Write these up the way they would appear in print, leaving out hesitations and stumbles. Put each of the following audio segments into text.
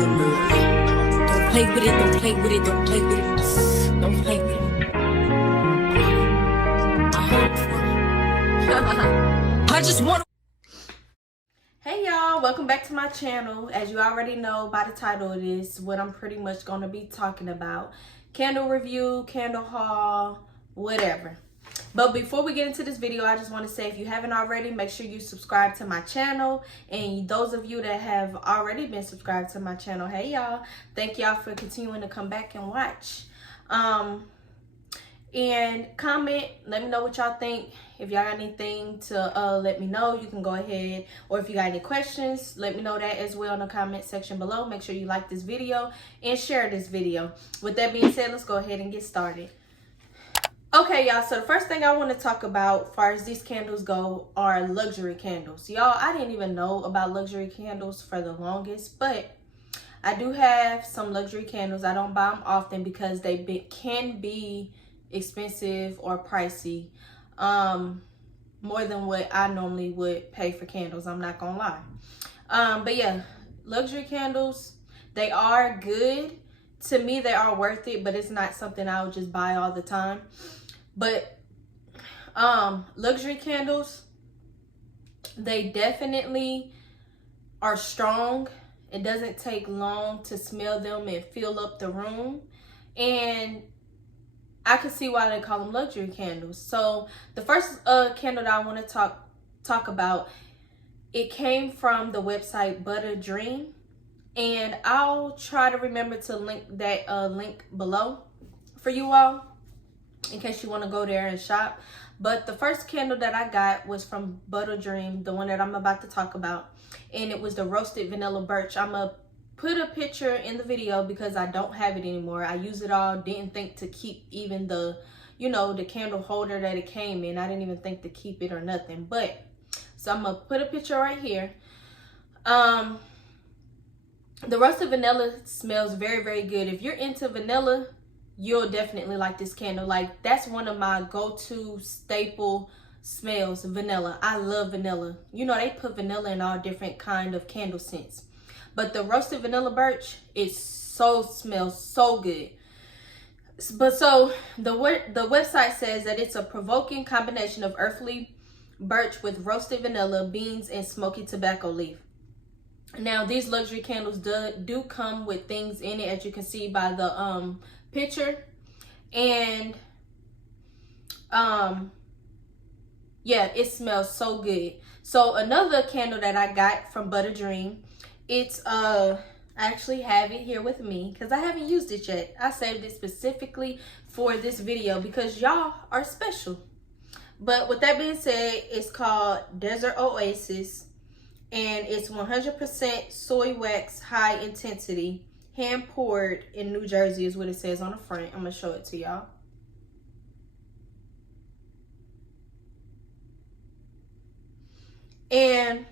with love. Don't play with it, don't play with it, don't play with it. Don't play with it. I just want. Hey y'all, welcome back to my channel. As you already know by the title, it is what I'm pretty much going to be talking about. Candle review, candle haul, whatever. But before we get into this video, I just want to say, if you haven't already, make sure you subscribe to my channel. And those of you that have already been subscribed to my channel, hey y'all, thank y'all for continuing to come back and watch. And comment, let me know what y'all think. If y'all got anything to let me know, you can go ahead. Or if you got any questions, let me know that as well in the comment section below. Make sure you like this video and share this video. With that being said, let's go ahead and get started. Okay, y'all, so the first thing I want to talk about as far as these candles go are luxury candles. Y'all, I didn't even know about luxury candles for the longest, but I do have some luxury candles. I don't buy them often because they can be expensive or pricey, more than what I normally would pay for candles. I'm not gonna lie. But yeah, luxury candles, they are good. To me, they are worth it, but it's not something I would just buy all the time. But luxury candles, they definitely are strong. It doesn't take long to smell them and fill up the room, and I can see why they call them luxury candles. So the first candle that I want to talk about, it came from the website Butter Dream, and I'll try to remember to link that link below for you all in case you want to go there and shop. But the first candle that I got was from Butter Dream, the one that I'm about to talk about, and it was the Roasted Vanilla Birch. I'm gonna put a picture in the video because I don't have it anymore. I use it all. Didn't think to keep even the, the candle holder that it came in. I didn't even think to keep it or nothing. But so I'm gonna put a picture right here. The Roasted Vanilla smells very, very good. If you're into vanilla, you'll definitely like this candle. Like, that's one of my go-to staple smells, vanilla. I love vanilla. They put vanilla in all different kind of candle scents. But the Roasted Vanilla Birch, it smells so good. But so the website says that it's a provoking combination of earthly birch with roasted vanilla, beans, and smoky tobacco leaf. Now, these luxury candles do come with things in it, as you can see by the picture. And yeah, it smells so good. So another candle that I got from Butter Dream, it's I actually have it here with me because I haven't used it yet. I saved it specifically for this video because y'all are special. But with that being said, it's called Desert Oasis, and it's 100% soy wax, high intensity, hand poured in New Jersey is what it says on the front. I'm gonna show it to y'all. And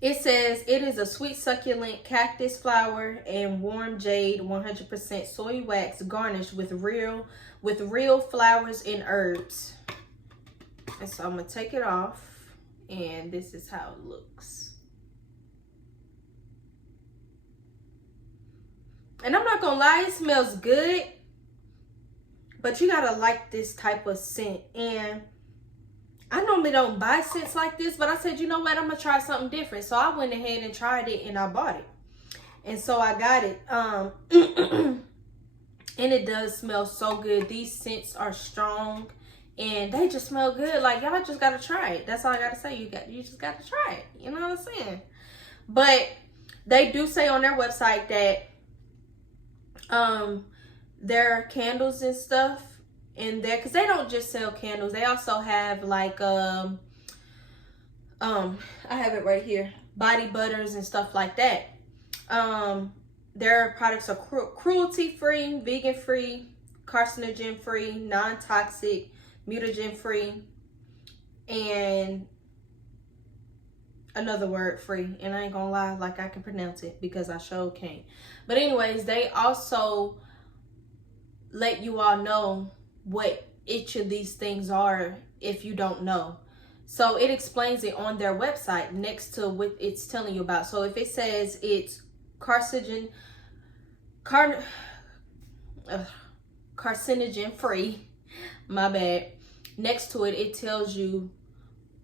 it says it is a sweet succulent cactus flower and warm jade, 100% soy wax, garnished with real flowers and herbs. And so I'm gonna take it off, and this is how it looks. And I'm not gonna lie, it smells good, but you gotta like this type of scent. And I normally don't buy scents like this, but I said, you know what, I'm gonna try something different. So I went ahead and tried it, and I bought it. And so I got it. And it does smell so good. These scents are strong, and they just smell good. Like, y'all just gotta try it. That's all I gotta say. You just gotta try it. You know what I'm saying? But they do say on their website that their candles and stuff in there, because they don't just sell candles, they also have like I have it right here, body butters and stuff like that. Their products are cruelty free, vegan free, carcinogen free, non-toxic, mutagen free, and another word free. And I ain't gonna lie, like, I can pronounce it because I sure can't. But anyways, they also let you all know what each of these things are if you don't know. So it explains it on their website next to what it's telling you about. So if it says it's carcinogen free. My bad. Next to it, it tells you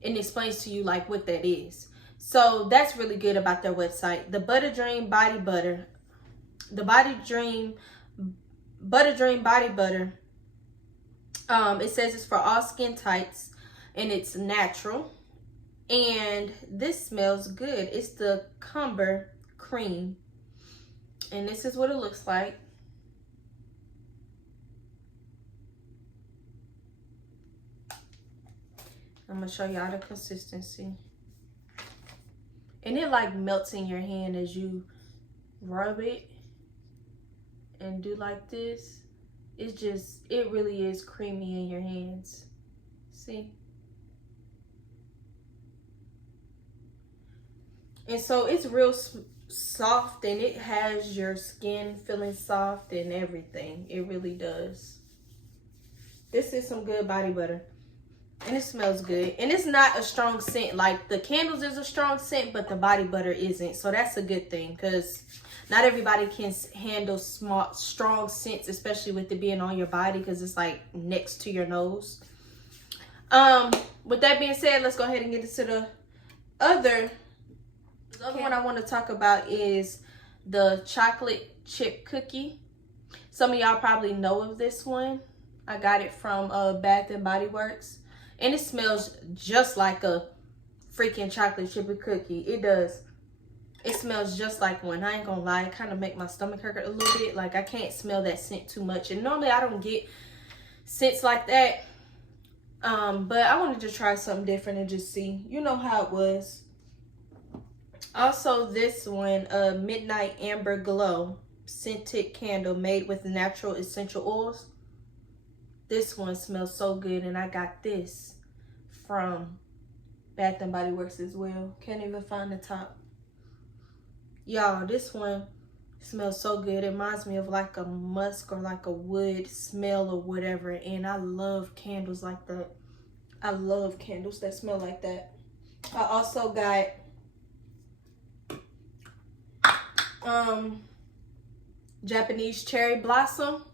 and explains to you like what that is. So that's really good about their website. The Butterdream Body Butter. The Butterdream Body Butter. It says it's for all skin types and it's natural. And this smells good. It's the Cumber Cream. And this is what it looks like. I'm gonna show y'all the consistency. And it like melts in your hand as you rub it and do like this. It's just, it really is creamy in your hands. See? And so it's real soft and it has your skin feeling soft and everything. It really does. This is some good body butter. And it smells good. And it's not a strong scent. Like the candles is a strong scent, but the body butter isn't. So that's a good thing because not everybody can handle strong scents, especially with it being on your body because it's like next to your nose. With that being said, let's go ahead and get into the other. The other one I want to talk about is the chocolate chip cookie. Some of y'all probably know of this one. I got it from Bath and Body Works. And it smells just like a freaking chocolate chip cookie. It does. It smells just like one. I ain't gonna lie. It kind of make my stomach hurt a little bit. Like I can't smell that scent too much. And normally I don't get scents like that. But I wanted to try something different and just see. You know how it was. Also this one, Midnight Amber Glow scented candle made with natural essential oils. This one smells so good, and I got this from Bath and Body Works as well. Can't even find the top. Y'all, this one smells so good. It reminds me of like a musk or like a wood smell or whatever, and I love candles like that. I love candles that smell like that. I also got Japanese Cherry Blossom.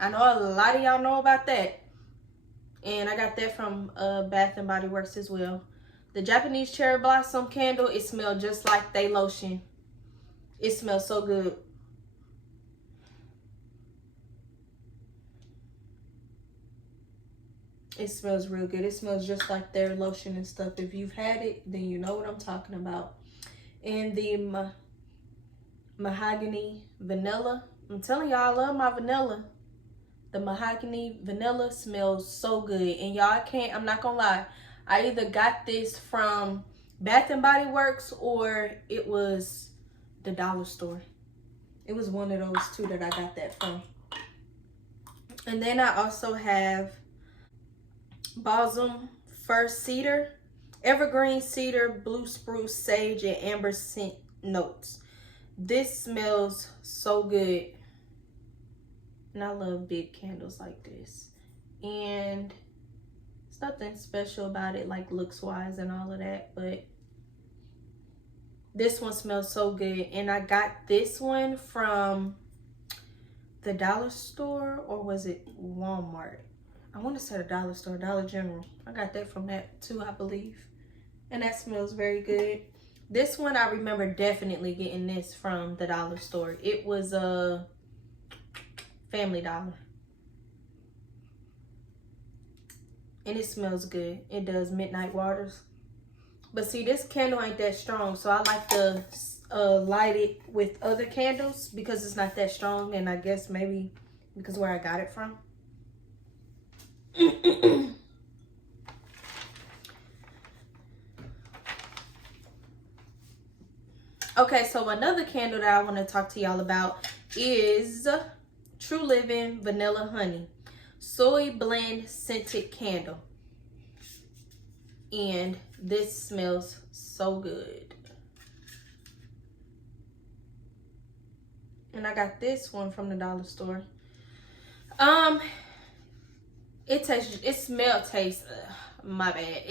I know a lot of y'all know about that. And I got that from Bath and Body Works as well. The Japanese Cherry Blossom candle, it smells just like they lotion. It smells so good. It smells real good. It smells just like their lotion and stuff. If you've had it, then you know what I'm talking about. And the Mahogany Vanilla. I'm telling y'all, I love my vanilla. The Mahogany Vanilla smells so good. And y'all I'm not gonna lie. I either got this from Bath and Body Works or it was the dollar store. It was one of those two that I got that from. And then I also have Balsam Fir Cedar, Evergreen Cedar, Blue Spruce, Sage, and Amber scent notes. This smells so good. And I love big candles like this. And it's nothing special about it, like looks wise and all of that, but this one smells so good. And I got this one from the dollar store, or was it Walmart? I want to say the dollar store, Dollar General. I got that from that too, I believe. And that smells very good. This one, I remember definitely getting this from the dollar store. It was a Family Dollar. And it smells good. It does, Midnight Waters. But see, this candle ain't that strong, so I like to light it with other candles because it's not that strong, and I guess maybe because where I got it from. Okay, so another candle that I want to talk to y'all about is True Living Vanilla Honey Soy Blend Scented Candle. And this smells so good. And I got this one from the dollar store. It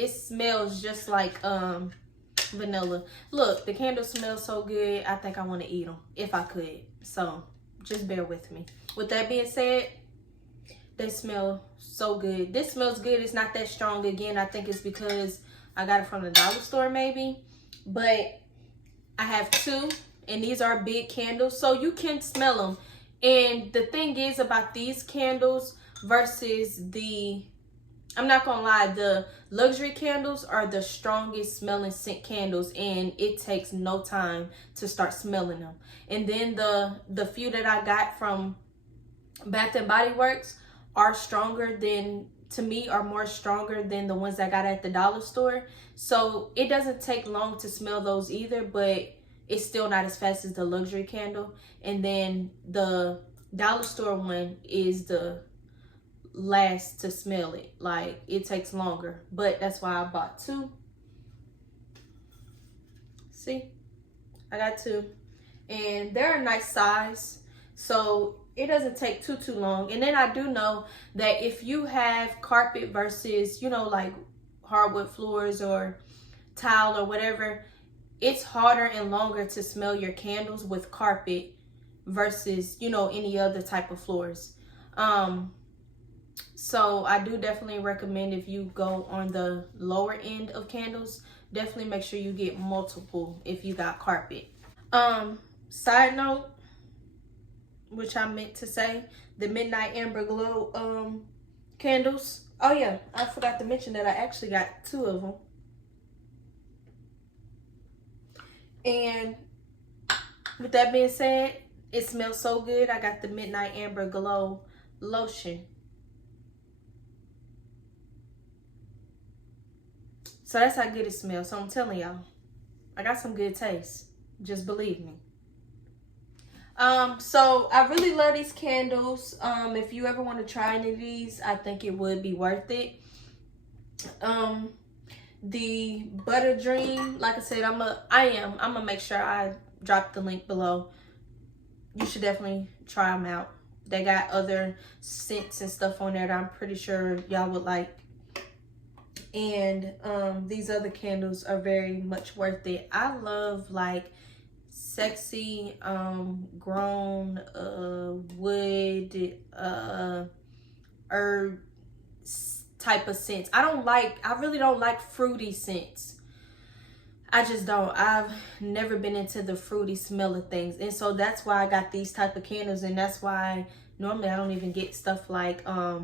smells just like vanilla. Look, the candles smell so good. I think I want to eat them if I could. So just bear with me. With that being said, they smell so good. This smells good. It's not that strong. Again, I think it's because I got it from the dollar store maybe. But I have two, and these are big candles, so you can smell them. And the thing is about these candles versus the, I'm not gonna lie, the luxury candles are the strongest smelling scent candles, and it takes no time to start smelling them. And then the few that I got from Bath and Body Works are stronger than, to me, are more stronger than the ones I got at the dollar store. So it doesn't take long to smell those either, but it's still not as fast as the luxury candle. And then the dollar store one is the last to smell it. Like, it takes longer, but that's why I bought two. See, I got two, and they're a nice size, so it doesn't take too long. And then I do know that if you have carpet versus, you know, like hardwood floors or tile or whatever, it's harder and longer to smell your candles with carpet versus, you know, any other type of floors. So I do definitely recommend, if you go on the lower end of candles, definitely make sure you get multiple if you got carpet. Side note, which I meant to say, the Midnight Amber Glow candles. Oh yeah, I forgot to mention that I actually got two of them. And with that being said, it smells so good. I got the Midnight Amber Glow lotion. So that's how good it smells. So I'm telling y'all, I got some good taste. Just believe me. So I really love these candles. If you ever want to try any of these, I think it would be worth it. The Butter Dream, like I said, I'm gonna make sure I drop the link below. You should definitely try them out. They got other scents and stuff on there that I'm pretty sure y'all would like. And these other candles are very much worth it. I love like sexy grown wood herb type of scents. I really don't like fruity scents. I just don't. I've never been into the fruity smell of things, and so that's why I got these type of candles. And that's why normally I don't even get stuff like a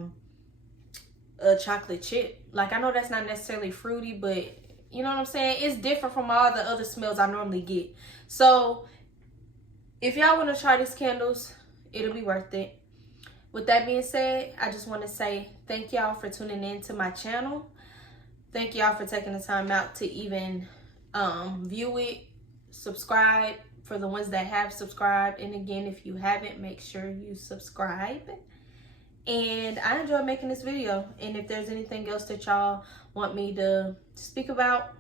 chocolate chip. Like, I know that's not necessarily fruity, but you know what I'm saying? It's different from all the other smells I normally get. So if y'all want to try these candles, it'll be worth it. With that being said, I just want to say thank y'all for tuning in to my channel. Thank y'all for taking the time out to even view it, subscribe for the ones that have subscribed. And again, if you haven't, make sure you subscribe. And I enjoy making this video. And if there's anything else that y'all want me to speak about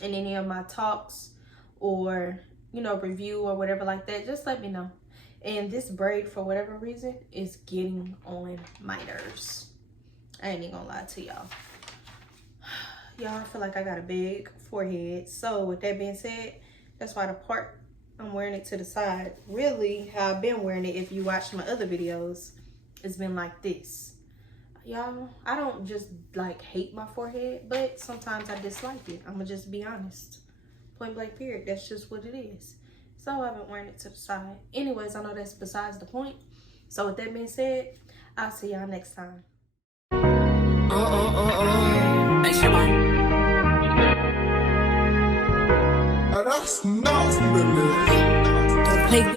in any of my talks or, you know, review or whatever like that, just let me know. And this braid, for whatever reason, is getting on my nerves. I ain't even gonna lie to y'all. Y'all, I feel like I got a big forehead. So with that being said, that's why the part I'm wearing it to the side, really how I've been wearing it, if you watch my other videos, it's been like this. Y'all, I don't just like hate my forehead, but sometimes I dislike it. I'm gonna just be honest. Point blank period. That's just what it is. So I've been wearing it to the side. Anyways, I know that's besides the point. So with that being said, I'll see y'all next time. That's not